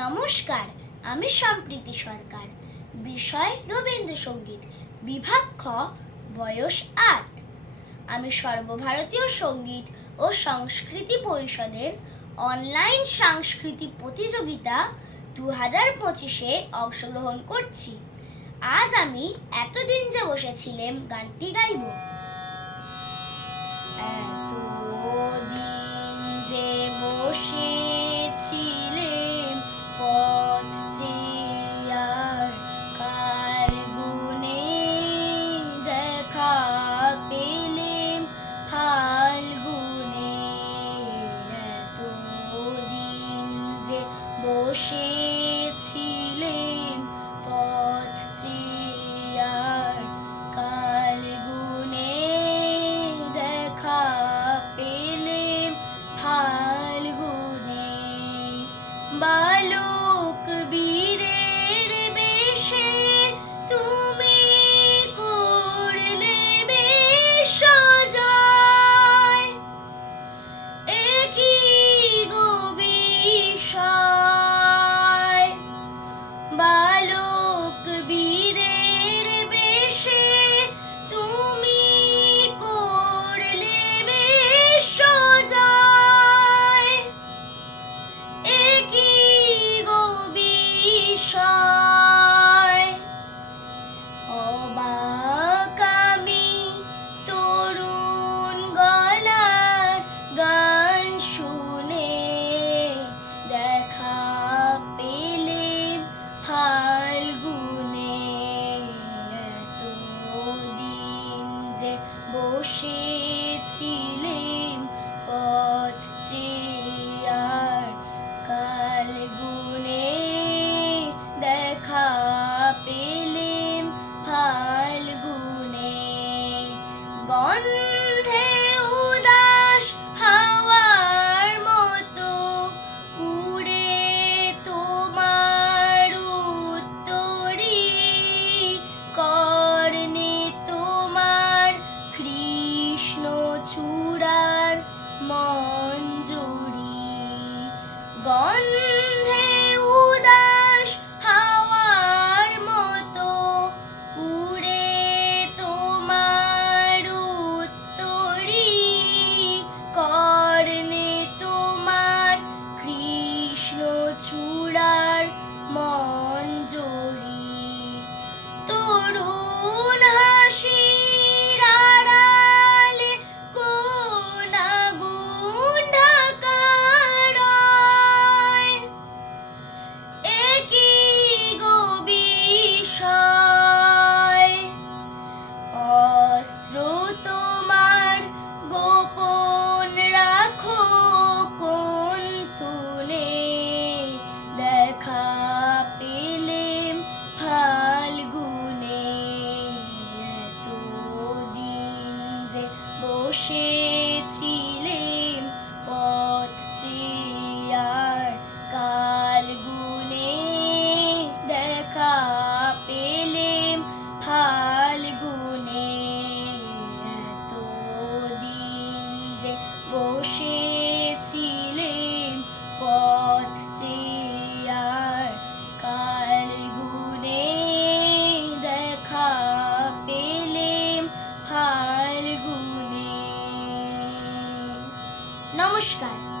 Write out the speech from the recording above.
নমস্কার, আমি সম্প্রীতি সরকার। বিষয় রবীন্দ্রসঙ্গীত, বিভাগ খ, বয়স আট। আমি সর্বভারতীয় সংগীত ও সংস্কৃতি পরিষদের অনলাইন সাংস্কৃতিক প্রতিযোগিতা দু হাজার পঁচিশে অংশগ্রহণ করছি। আজ আমি এতদিন যে বসেছিলাম, গানটি গাইব। এতদিন যে বসেছিলেম পথ চেয়ার কালগুনে কাল গুনে দেখা পেলেম ফাল্গুনে বালক যে বসেছিলেম গন্ধ বসেছি। নমস্কার।